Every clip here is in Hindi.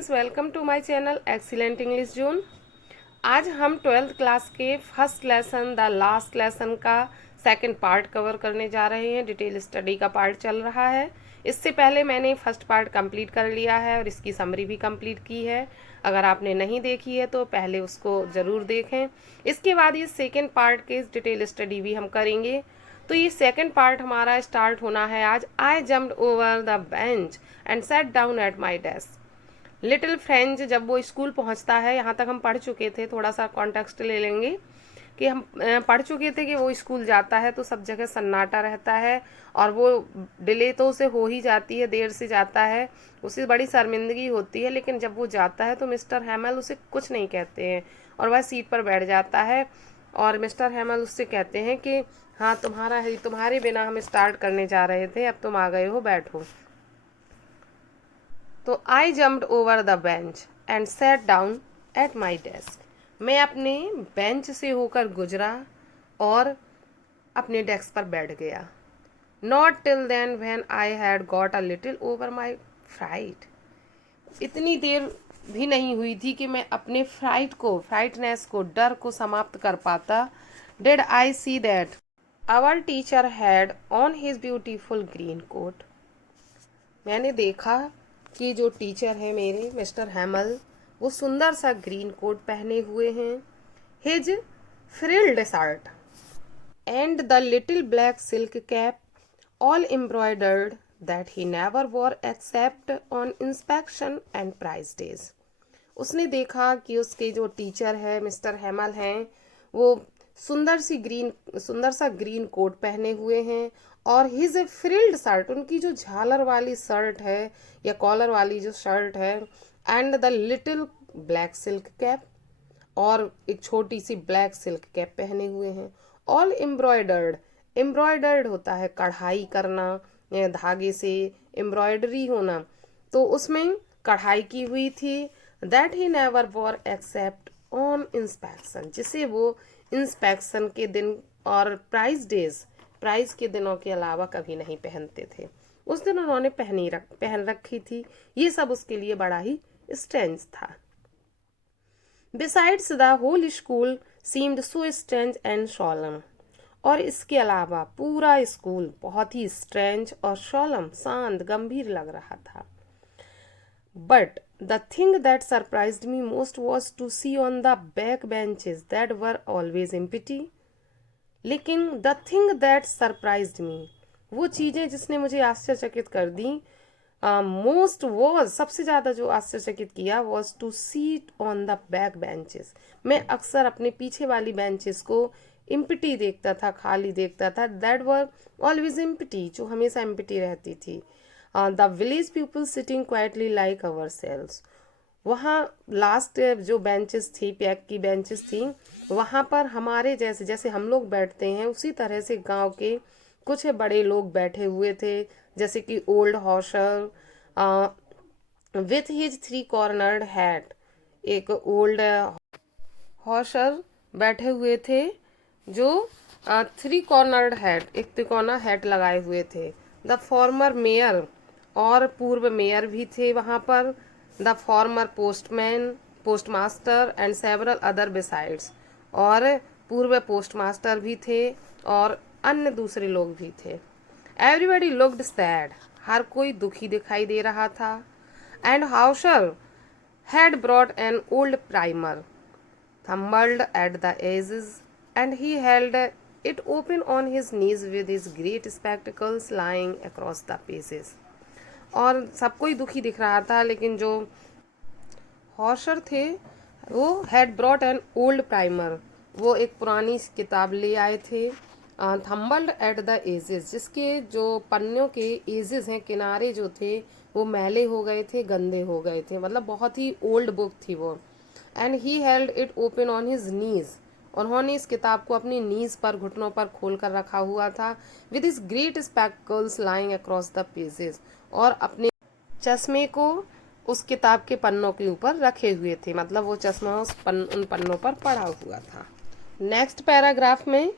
Students, welcome to my channel excellent English zone. आज हम 12th क्लास के first lesson the last lesson का सेकंड पार्ट कवर करने जा रहे हैं। डिटेल स्टडी का पार्ट चल रहा है। इससे पहले मैंने फर्स्ट पार्ट कंप्लीट कर लिया है और इसकी समरी भी कंप्लीट की है। अगर आपने नहीं देखी है तो पहले उसको ज़रूर देखें। इसके बाद ये सेकेंड पार्ट के डिटेल स्टडी भी हम करेंगे। तो ये सेकंड पार्ट हमारा स्टार्ट होना है आज। आई jumped over the bench and sat down at my desk. Little French जब वो स्कूल पहुंचता है, यहाँ तक हम पढ़ चुके थे, थोड़ा सा कॉन्टेक्स्ट ले लेंगे कि हम पढ़ चुके थे कि वो स्कूल जाता है तो सब जगह सन्नाटा रहता है और वो डिले तो उसे हो ही जाती है, देर से जाता है, उसे बड़ी शर्मिंदगी होती है। लेकिन जब वो जाता है तो मिस्टर हैमल उसे कुछ नहीं कहते हैं और वह सीट पर बैठ जाता है और मिस्टर हैमल उससे कहते हैं कि हाँ, तुम्हारे बिना हम स्टार्ट करने जा रहे थे, अब तुम आ गए हो, बैठो। तो आई jumped over the bench and sat down at my desk. मैं अपने बेंच से होकर गुजरा और अपने डेस्क पर बैठ गया। Not till then when I had got a little over my fright. इतनी देर भी नहीं हुई थी कि मैं अपने फ्राइटनेस को, डर को समाप्त कर पाता। Did I see that our teacher had on his beautiful green coat. मैंने देखा कि जो टीचर है मेरे, मिस्टर हैमल, वो सुंदर सा ग्रीन कोट पहने हुए हैं। His frilled shirt and the little black silk cap, all embroidered, that he never wore except on inspection and prize days. उसने देखा कि उसके जो टीचर है मिस्टर हैमल हैं, वो सुंदर सा ग्रीन कोट पहने हुए हैं और हिज फ्रिल्ड शर्ट, उनकी जो झालर वाली शर्ट है या कॉलर वाली जो शर्ट है, and the little black silk cap, और एक छोटी सी ब्लैक सिल्क कैप पहने हुए हैं। ऑल एम्ब्रॉयडर्ड होता है कढ़ाई करना, या धागे से एम्ब्रॉयडरी होना, तो उसमें कढ़ाई की हुई थी। That he never wore except on inspection, जिसे वो इंस्पेक्शन के दिन और प्राइज के दिनों के अलावा कभी नहीं पहनते थे। उस दिन उन्होंने पहन रखी थी। ये सब उसके लिए बड़ा ही स्ट्रेंज था। Besides the whole school seemed so strange and solemn, और इसके अलावा पूरा स्कूल बहुत ही स्ट्रेंज और सोलम, शांत, गंभीर लग रहा था। But the thing that surprised me most was to see on the back benches that were always empty. लेकिन the thing that surprised me, वो चीज़ें जिसने मुझे आश्चर्यचकित कर दी, most was, सबसे ज़्यादा जो आश्चर्यचकित किया, was to sit on the back benches. मैं अक्सर अपने पीछे वाली बेंचेस को empty देखता था, खाली देखता था। that were always empty, जो हमेशा empty रहती थी। The village people sitting quietly like ourselves. वहाँ लास्ट जो बेंचेस थी, पैक की बेंचेस थी, वहाँ पर हमारे जैसे हम लोग बैठते हैं उसी तरह से गांव के कुछ बड़े लोग बैठे हुए थे, जैसे कि old Hauser with his 3 cornered hat. एक ओल्ड हॉशर बैठे हुए थे जो 3 कॉर्नर्ड हैट, एक तिकोना हैट लगाए हुए थे। द फॉर्मर मेयर, और पूर्व मेयर भी थे वहाँ पर। The former postmaster and several other besides, और पूर्व पोस्टमास्टर भी थे और अन्य दूसरे लोग भी थे। एवरीबडी लुक्ड सैड, हर कोई दुखी दिखाई दे रहा था। And Hauser had brought an old primer thumbed at the edges, and he held it open on his knees with his great spectacles lying across the pages. और सब कोई दुखी दिख रहा था, लेकिन जो हॉशर थे वो had brought an old primer, वो एक पुरानी किताब ले आए थे। थम्बल्ड एट द एजेस, जिसके जो पन्नों के एजेस हैं, किनारे जो थे वो मैले हो गए थे, गंदे हो गए थे, मतलब बहुत ही ओल्ड बुक थी वो। And he held it open on his knees, उन्होंने इस किताब को अपनी नीज पर, घुटनों पर खोल कर रखा हुआ था। With his great spectacles lying across the pages, और अपने चश्मे को उस किताब के पन्नों के ऊपर रखे हुए थे, मतलब वो चश्मा उन पन्नों पर पड़ा हुआ था। नेक्स्ट पैराग्राफ में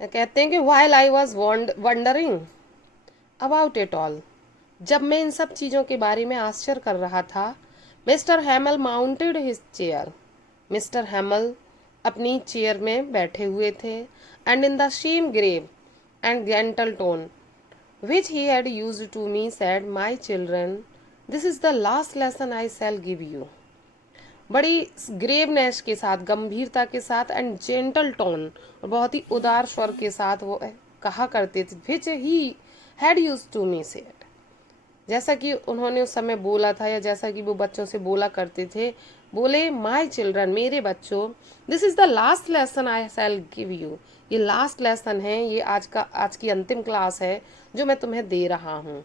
कहते हैं कि while I was wondering about it all, जब मैं इन सब चीज़ों के बारे में आश्चर्य कर रहा था, mister Hamel mounted his chair. Mister Hamel अपनी चेयर में बैठे हुए थे। And in the same grave and gentle tone which he had used to me said, my children, this is the last lesson I shall give you। बड़ी ग्रेवनेस के साथ, गंभीरता के साथ एंड जेंटल टोन, और बहुत ही उदार स्वर के साथ वो कहा करते थे, which he had used to me said, जैसा कि उन्होंने उस समय बोला था या जैसा कि वो बच्चों से बोला करते थे। बोले, माय चिल्ड्रन, मेरे बच्चों, this is the last lesson I shell give you, ये लास्ट लेसन है, ये आज की अंतिम क्लास है जो मैं तुम्हें दे रहा हूँ।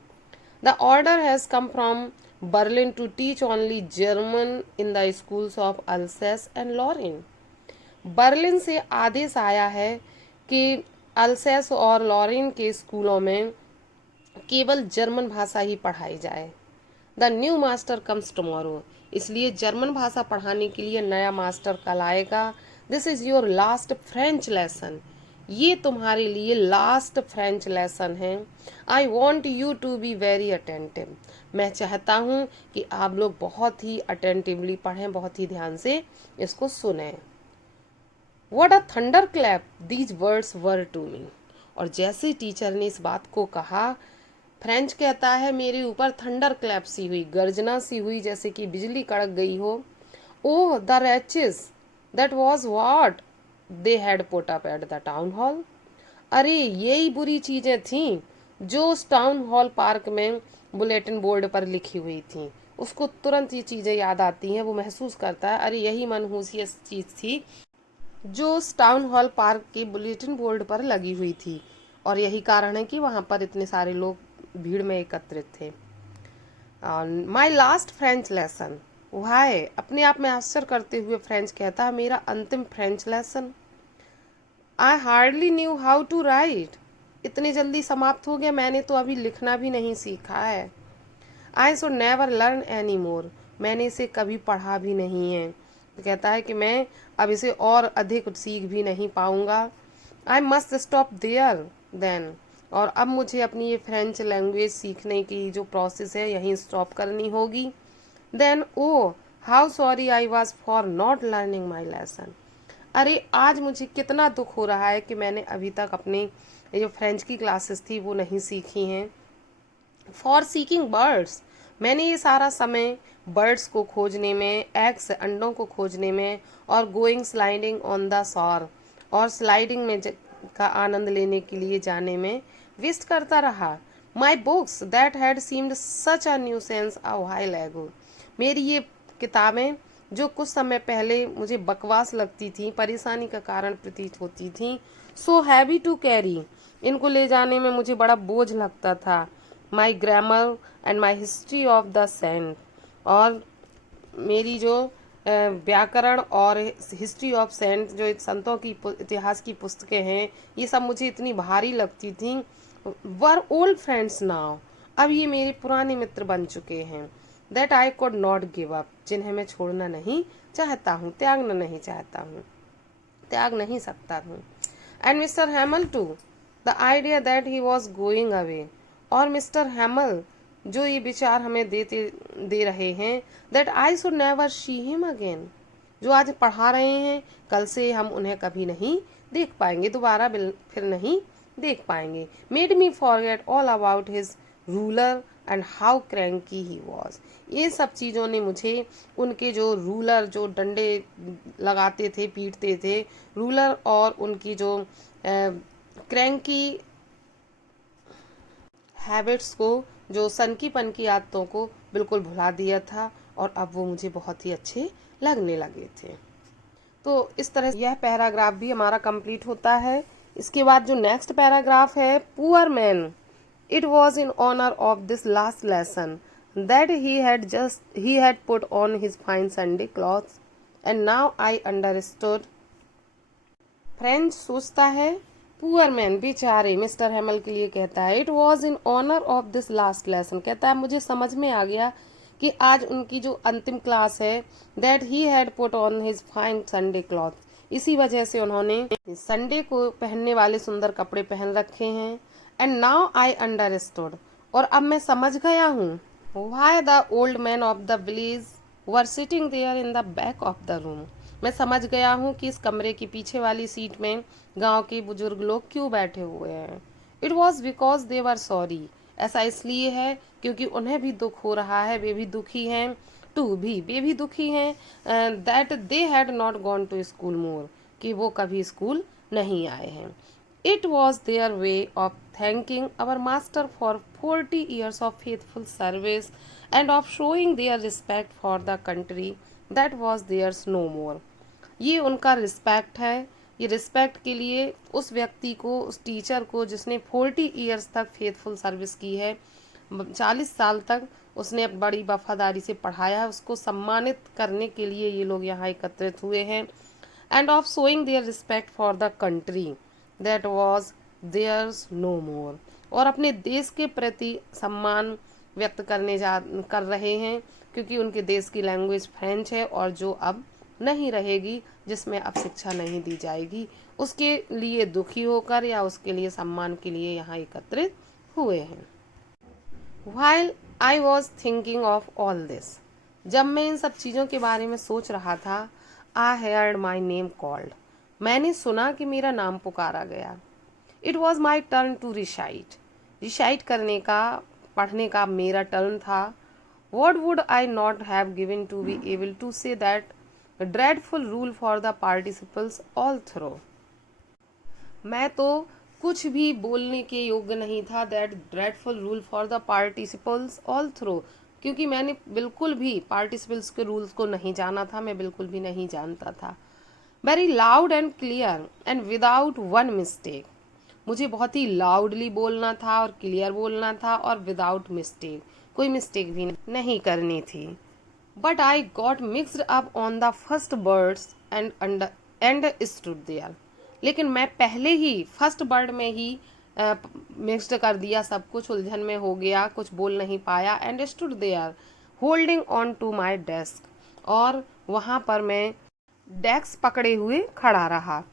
The order has come from Berlin to teach only German in the schools of Alsace and Lorraine. Berlin से आदेश आया है कि अल्सेस और लॉरेन के स्कूलों में केवल जर्मन भाषा ही पढ़ाई जाए। The new master comes tomorrow, इसलिए जर्मन भाषा पढ़ाने के लिए नया मास्टर कल आएगा। This is your last French lesson, ये तुम्हारे लिए लास्ट फ्रेंच लेसन है। I want you to be very attentive, मैं चाहता हूँ कि आप लोग बहुत ही अटेंटिवली पढ़ें, बहुत ही ध्यान से इसको सुने। What a thunderclap these words were to me। और जैसे टीचर ने इस बात को कहा, फ्रेंच कहता है, मेरे ऊपर थंडर क्लैप सी हुई, गर्जना सी हुई, जैसे कि बिजली कड़क गई हो। Oh the wretches, that was what they had put up at the town hall. अरे यही बुरी चीजें थीं जो उस टाउन हॉल पार्क में बुलेटिन बोर्ड पर लिखी हुई थीं। उसको तुरंत ये चीजें याद आती हैं, वो महसूस करता है, अरे यही मनहूसी चीज थी जो उस टाउन हॉल पार्क के बुलेटिन बोर्ड पर लगी हुई थी, और यही कारण है कि वहां पर इतने सारे लोग भीड़ में एकत्रित थे। My last French lesson, why, अपने आप में आश्चर्य करते हुए फ्रेंच कहता है, मेरा अंतिम French lesson. I hardly knew how to write, इतने जल्दी समाप्त हो गया, मैंने तो अभी लिखना भी नहीं सीखा है। आई should never learn any more, मैंने इसे कभी पढ़ा भी नहीं है। तो कहता है कि मैं अब इसे और अधिक सीख भी नहीं पाऊंगा। I must stop there then, और अब मुझे अपनी ये फ्रेंच लैंग्वेज सीखने की जो प्रोसेस है यहीं स्टॉप करनी होगी। Then oh how sorry I was for not learning my lesson, अरे आज मुझे कितना दुख हो रहा है कि मैंने अभी तक अपने जो फ्रेंच की क्लासेस थी वो नहीं सीखी हैं। फॉर सीकिंग बर्ड्स, मैंने ये सारा समय बर्ड्स को खोजने में, एग्स अंडों को खोजने में, और going sliding on the shore, और स्लाइडिंग में का आनंद लेने के लिए जाने में वेस्ट करता रहा। My books that had seemed such a nuisance a while एगो, मेरी ये किताबें जो कुछ समय पहले मुझे बकवास लगती थी, परेशानी का कारण प्रतीत होती थी, सो हैवी टू कैरी, इनको ले जाने में मुझे बड़ा बोझ लगता था। My grammar and my history of the saint, और मेरी जो व्याकरण और हिस्ट्री ऑफ सेंट, जो एक संतों की इतिहास की पुस्तकें हैं, ये सब मुझे इतनी भारी लगती थी। वर ओल्ड फ्रेंड्स नाउ, अब ये मेरे पुराने मित्र बन चुके हैं। That I could not give up, जिन्हें मैं छोड़ना नहीं चाहता हूँ, त्यागना नहीं चाहता हूँ, त्याग नहीं सकता हूँ। And mister Hamel too, the idea that he was going away, और मिस्टर हैमल जो ये विचार हमें दे रहे हैं, that I should never see him again, जो आज पढ़ा रहे हैं, कल से हम उन्हें कभी नहीं देख पाएंगे, दोबारा फिर नहीं देख पाएंगे। Made me forget all about his ruler and how cranky he was, ये सब चीज़ों ने मुझे उनके जो रूलर, जो डंडे लगाते थे, पीटते थे, रूलर, और उनकी जो क्रैंकी हैबिट्स को, जो सनकीपन की आदतों को बिल्कुल भुला दिया था, और अब वो मुझे बहुत ही अच्छे लगने लगे थे। तो इस तरह यह पैराग्राफ भी हमारा कंप्लीट होता है। इसके बाद जो नेक्स्ट पैराग्राफ है, poor man, it was in honour of this last lesson that he had put on his fine Sunday clothes and now I understood. French सोचता है, पुअर मैन, बेचारे, मिस्टर हैमल के लिए कहता है, it was in honour of this last lesson, कहता है मुझे समझ में आ गया कि आज उनकी जो अंतिम क्लास है, that he had put on his fine Sunday cloth, इसी वजह से उन्होंने संडे को पहनने वाले सुंदर कपड़े पहन रखे हैं। एंड नाउ आई अंडरस्टूड, और अब मैं समझ गया हूँ, why the old man of the village were sitting there in the back of the room. मैं समझ गया हूँ कि इस कमरे की पीछे वाली सीट में गांव के बुजुर्ग लोग क्यों बैठे हुए हैं। It was because they were sorry. ऐसा इसलिए है क्योंकि उन्हें भी दुख हो रहा है, वे भी दुखी हैं। टू भी, वे भी दुखी हैं that they had not gone to school more, कि वो कभी स्कूल नहीं आए हैं। It was their way of thanking our master for 40 years of faithful service and of showing their respect for the country that was theirs no more. ये उनका रिस्पेक्ट है। ये रिस्पेक्ट के लिए उस व्यक्ति को, उस टीचर को जिसने 40 ईयर्स तक फेथफुल सर्विस की है, 40 साल तक उसने बड़ी वफादारी से पढ़ाया है, उसको सम्मानित करने के लिए ये लोग यहाँ एकत्रित हुए हैं। And of showing their respect for the country that was theirs no more. और अपने देश के प्रति सम्मान व्यक्त कर रहे हैं क्योंकि उनके देश की लैंग्वेज फ्रेंच है और जो अब नहीं रहेगी, जिसमें अब शिक्षा नहीं दी जाएगी, उसके लिए दुखी होकर या उसके लिए सम्मान के लिए यहाँ एकत्रित हुए हैं। While I was thinking of all this, जब मैं इन सब चीज़ों के बारे में सोच रहा था, I heard my name called, मैंने सुना कि मेरा नाम पुकारा गया। It was my turn to recite, recite करने का, पढ़ने का मेरा टर्न था। What would I not have given to be able to say that dreadful rule for the participles all through? मैं तो कुछ भी बोलने के योग्य नहीं था, that dreadful rule for the participles all through, क्योंकि मैंने बिल्कुल भी पार्टिसिपल्स के रूल्स को नहीं जाना था, मैं बिल्कुल भी नहीं जानता था। Very loud and clear and without one mistake, मुझे बहुत ही लाउडली बोलना था और क्लियर बोलना था और विदाउट मिस्टेक, कोई मिस्टेक भी नहीं करनी थी। But I got mixed up on the first words and stood there, लेकिन मैं पहले ही फर्स्ट वर्ड में ही मिक्सड कर दिया, सब कुछ उलझन में हो गया, कुछ बोल नहीं पाया। And stood there holding on to my desk, और वहाँ पर मैं डेस्क पकड़े हुए खड़ा रहा।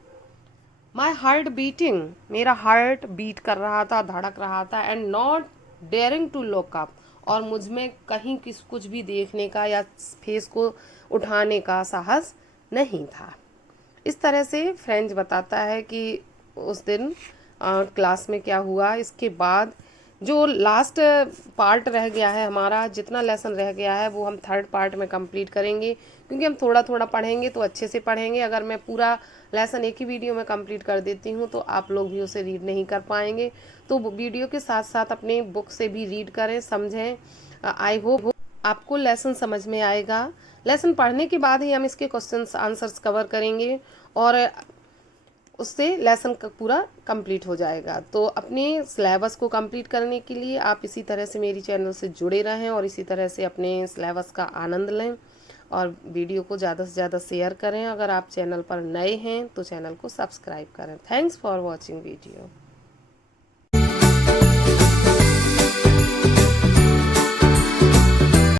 माई हार्ट बीटिंग, मेरा हार्ट बीट कर रहा था, धड़क रहा था। And not daring to look up, और मुझ में कहीं कुछ भी देखने का या फेस को उठाने का साहस नहीं था। इस तरह से फ्रेंच बताता है कि उस दिन क्लास में क्या हुआ। इसके बाद जो लास्ट पार्ट रह गया है, हमारा जितना लेसन रह गया है वो हम थर्ड पार्ट में कंप्लीट करेंगे, क्योंकि हम थोड़ा थोड़ा पढ़ेंगे तो अच्छे से पढ़ेंगे। अगर मैं पूरा लेसन एक ही वीडियो में कंप्लीट कर देती हूँ तो आप लोग भी उसे रीड नहीं कर पाएंगे। तो वीडियो के साथ साथ अपने बुक से भी रीड करें, समझें। आई होप आपको लेसन समझ में आएगा। लेसन पढ़ने के बाद ही हम इसके क्वेश्चंस आंसर्स कवर करेंगे और उससे लेसन का पूरा कंप्लीट हो जाएगा। तो अपने सिलेबस को कंप्लीट करने के लिए आप इसी तरह से मेरी चैनल से जुड़े रहें और इसी तरह से अपने सिलेबस का आनंद लें और वीडियो को ज़्यादा से ज़्यादा शेयर करें। अगर आप चैनल पर नए हैं तो चैनल को सब्सक्राइब करें। Thanks for watching video.